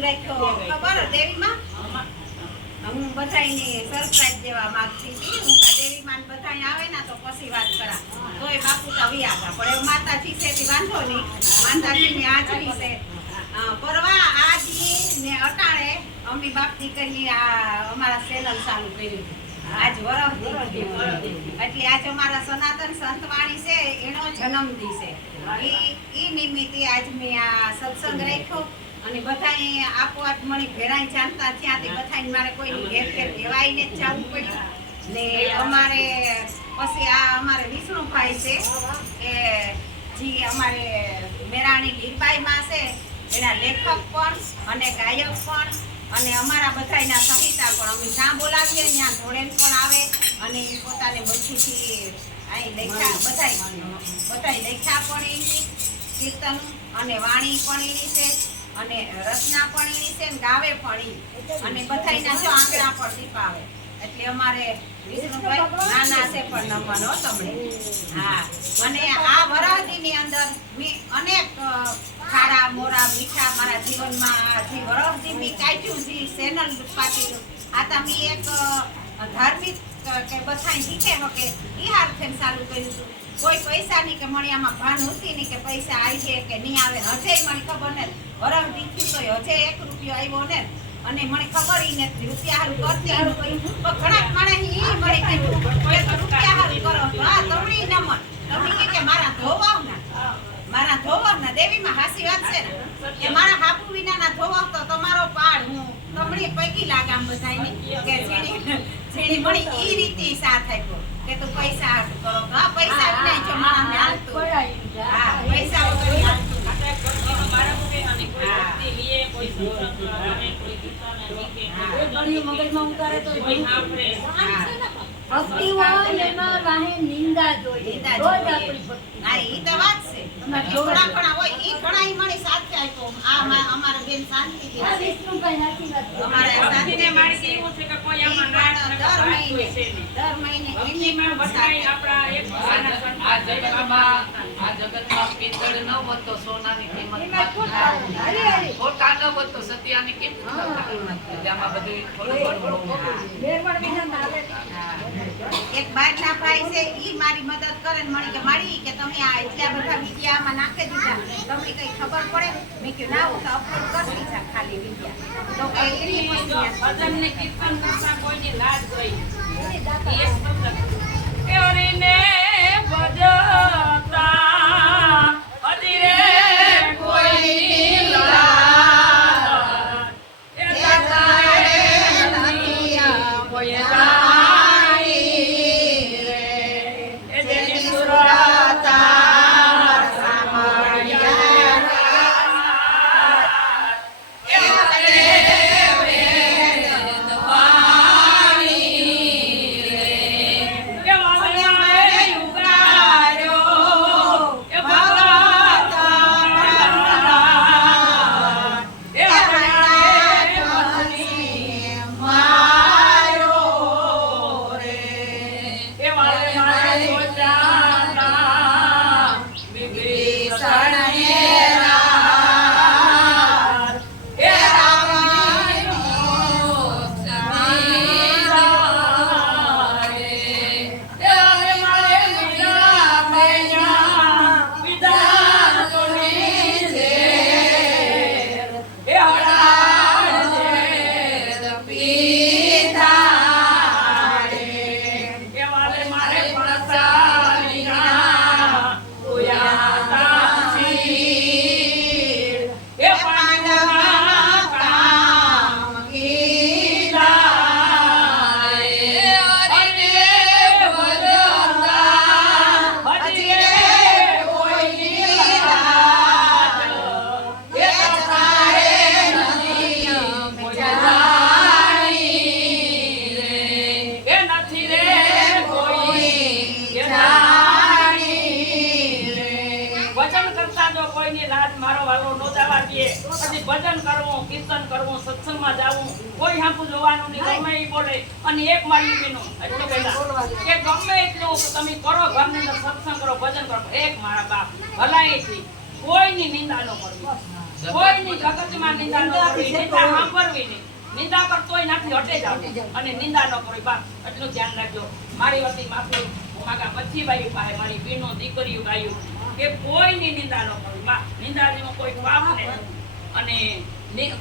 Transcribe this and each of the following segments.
રાખ્યો ખબર દેવીમાં હું આ અમારા આજ વરસ એટલે આજ અમારા સનાતન સંતવાણી છે એનો જન્મદિન છે ઈ નિમિત્તે આજ મેં આ સત્સંગ રાખ્યો. અને બધાએ આપોઆપ મળી ભેરાઈ જાણતા ત્યાંથી બધાને મારે કોઈની ઘેર ઘેર ઘેવાઈને જ જવું પડ્યું. ને અમારે પછી આ અમારે વિષ્ણુભાઈ છે કે જે અમારે મેરાણી લીરબાઈમાં છે એના લેખક પણ અને ગાયક પણ અને અમારા બધાના સંહિતા પણ અમે જ્યાં બોલાવીએ ત્યાં ધોળેન પણ આવે અને એ પોતાને મચ્છીથી અહીં લેખા બધાય બધાય લેખ્યા પણ એની કીર્તન અને વાણી પણ એની છે. અને રચના પણ એની છે ગાવે પણ. ઈ અને બધાયના જો આંગળા પર ટીપાવે. એટલે અમારે વિષ્ણુભાઈ નાના છે પણ નમવાનો તમને. હા. અને આ વરાહદીની અંદર મેં અનેક ખારા મોરા, મીઠા મારા જીવનમાં આથી જે વરાહદી મેં કાઢ્યું છે ચેનલ પાટી આ તમે એક ધાર્મિક કે બધા શીખે વકે ઈ હારથે ચાલુ કર્યું હતું. કોઈ પૈસાની કે આમાં ભાન હતી નહીં કે પૈસા આવી કે નહીં આવે. હજે મને ખબર ને વરમ દીધું તો હજે એક રૂપિયો આવ્યો ને અને મને ખબર ઈ નથી. રૂપિયા હારું કરતી હારું કર્યું. ઘણા માણસ ઈ મને કે રૂપિયા હારું કરો. હા તમને ન મન કે મારા ધોવાવ ના મારા ધોવાવ ના દેવીમાં હાસી વાત છે ને. કે મારા હાપુ વિના ના ધોવાવ તો તમારો પાડ. હું તમને પૈકી લાગામ બધાયને. કે ઝીણી ઝીણી મળી. ઈ રીતે સાથ આપ્યો. કે તું પૈસા હાટુ કરો. તો હા પૈસા વિના જો માણસને હાલતું હા પૈસા વગર હાલતું ભક્તિ હોય એમાં વાહે નિંદા જોઈએ. રોજ આપણી ભક્તિ હા ઈ તો વાત છે. ઘણા ઘણા હોય ઈ ઘણા મણી સાથે આપ્યો આ મા- અમારા બેન શાંતિથી છે. વિષ્ણુભાઈ સાચી વાત. અમારે મારે છે. કે કોઈ આમાં દર મહિને. દર મહિને એમની. આપણા એક આ. પિત્તળ ન હોત તો સોનાની કિંમત ખોટા હરી હરી. ખોટા ન હોત તો સતિયાની કિંમત આમાં બધું થોડું ઘણું હોવું. બેરવણ વિના આવે હા. એક બારના ભાઈ છે ઈ મારી મદદ કરે ને મળી કે મારી કે તમે આ એટલા બધા વિદ્યામાં નાખી દીધા. તમને કઈ ખબર પડે? મેં કે ના હું તો અપલોડ કરી દીધા ખાલી વિદ્યા. તો કે એની પછી ભજન ને કીર્તન કરતા કોઈની લાજ ગઈ એ શબ્દ એ મારો વાલો નો જવા દે. પછી ભજન કરવું કીર્તન કરવું સત્સંગમાં જવું. કોઈ હાંપુ જોવાનું નહીં ગમે એ બોલે. અને એક મારી બેનું એટલું પહેલા કે ગમે એટલું તમે કરો ઘરની અંદર સત્સંગ કરો ભજન કરો. એક મારા બાપ ભલાઈથી કોઈની નિંદા ન કરવી. કોઈની જગતમાં નિંદા ન કરવી. નિંદા સાંભળવી નહીં. નિંદા કરતોય નાથી હટે જાવ અને નિંદા ન કરો બાપ એટલું ધ્યાન રાખજો. મારી વતી માફી હું માગા પછી બાઈ પાસે મારી બીનો દીકરીઓ ગાયું. કે કોઈની નિંદા ન કરવી. માં નિંદા જેવું કોઈ પાપ નથી. અને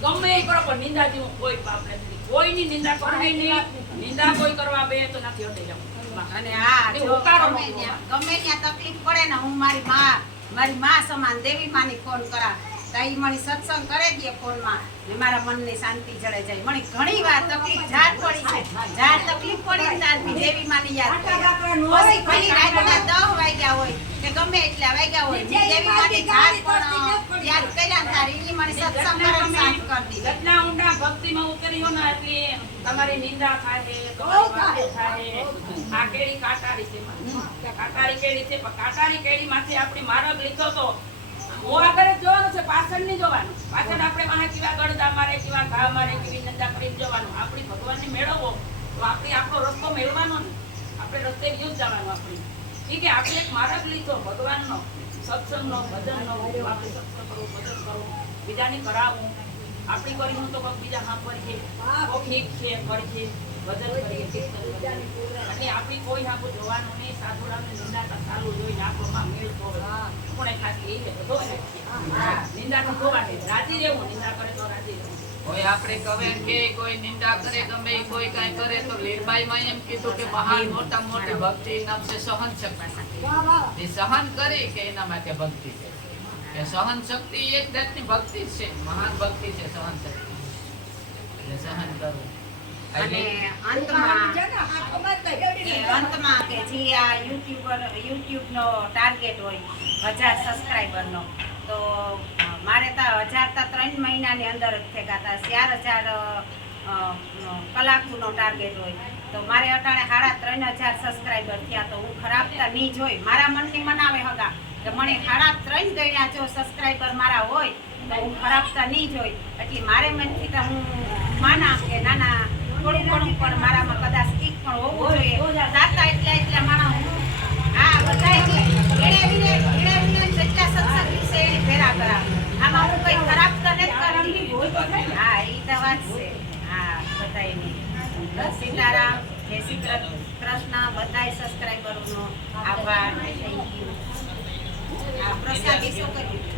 ગમે એ કરો પણ નિંદા જેવું કોઈ પાપ નથી. કોઈની નિંદા કરવી નહીં. નિંદા કોઈ કરવા બે તો નથી હટી જવું. અને ત્યાં ગમે ત્યાં તકલીફ પડે ને હું મારી માં મારી માં સમાન દેવી માની ફોન કરા. તો ઈ મને સત્સંગ કરે દે ફોનમાં. ને મારા મનની શાંતિ જળે જાય. મને ઘણી વાર તકલીફ જાત પડી છે. જાત તકલીફ પડી ને દેવી માની યાદ પછી ભલી રાતના દહ વાગ્યા હોય કે ગમે એટલા વાગ્યા હોય દેવી માની જાત પણ યાદ કર્યા તારી ઈ મને સત્સંગ કરે શાંત કરી દી એટલા ઊંડા ભક્તિમાં ઉતર્યો ને એટલે તમારી નિંદા થાય વાતો થાય. આ કેળી કાટારી છે. કાટારી કેળી છે પણ કાટારી કેળી માંથી આપણી મારગ લીધો તો હું આગળ જ જોવાનું છે પાછળ નહીં જોવાનું. પાછળ આપણે વાહે ગળદા મારે કેવા ઘા મારે કેવી નંદા કરીને જોવાનું. આપણી ભગવાનને મેળવવો, તો આપણે આપણો રસ્તો મેળવાનો ને. આપણે રસ્તે જ જવાનું આપણે. ઠીક એક માર્ગ લીધો, ભગવાનનો, સત્સંગનો, ભજનનો, આપણે સત્સંગ કરવું, ભજન કરવું, બીજાની કરાવવું આપણી કરીશું તો કોઈ બીજા હા. કરીએ ઠીક છે કરીએ કરીએ અને આપણી કોઈ હાપું જોવાનું ને સાધુડાને નિંદાતા ચાલુ જોઈ નાખવામાં મેળ તો પણ ખાસ એ છે તો ધોઈ નિંદા તો ધોવાની રાજી રહેવું નિંદા કરે તો રાજી રહેવું. કોઈ આપણે કવે કે કોઈ નિંદા કરે ગમે કોઈ કઈ કરે તો લીરબાઈમાં એમ કીધું કે મહાન મોટા મોટી ભક્તિ નામ છે સહન શક્તિ. એ સહન કરી કે એના માટે ભક્તિ છે. કે સહન શક્તિ એક જાતની ભક્તિ છે. મહાન ભક્તિ છે સહન શક્તિ એટલે સહન કરવું. અને અંતમાં અંતમાં કે જે આ યુટ્યુબર યુટ્યુબનો ટાર્ગેટ હોય હજાર સબસ્ક્રાઈબરનો તો મારે તો હજાર તો ત્રણ મહિનાની અંદર જ હતા ચાર હજાર કલાકનો ટાર્ગેટ હોય. તો મારે અટાણે સાડા ત્રણ હજાર સબસ્ક્રાઈબર થયા. તો હું ખરાબ તો નહીં જોઈ. મારા મનની મનાવે હગા. મને ખરાબ ત્રણ ગણ્યા જો સબસ્ક્રાઈબર મારા હોય તો હું ખરાબતા નહીં જોઈ. એટલે મારે મનથી તો હું માના કે નાના થોડું ઘણું પણ મારામાં કદાચ કીક પણ હોવું જોઈએ. સાતા એટલા એટલા માણસ હું. હા બધા એણે વિને એણે વિને જેટલા સત્સંગ વિશે એને ભેરા કરા આમાં હું કંઈ ખરાબ તો નથી કરતી. હા એ તો વાત છે. હા બધાયની બસ સીતારામ જય શ્રી કૃષ્ણ. બધાય સબસ્ક્રાઈબરોનો આભાર. થેન્ક યુ પ્રસાદી શું કર્યું?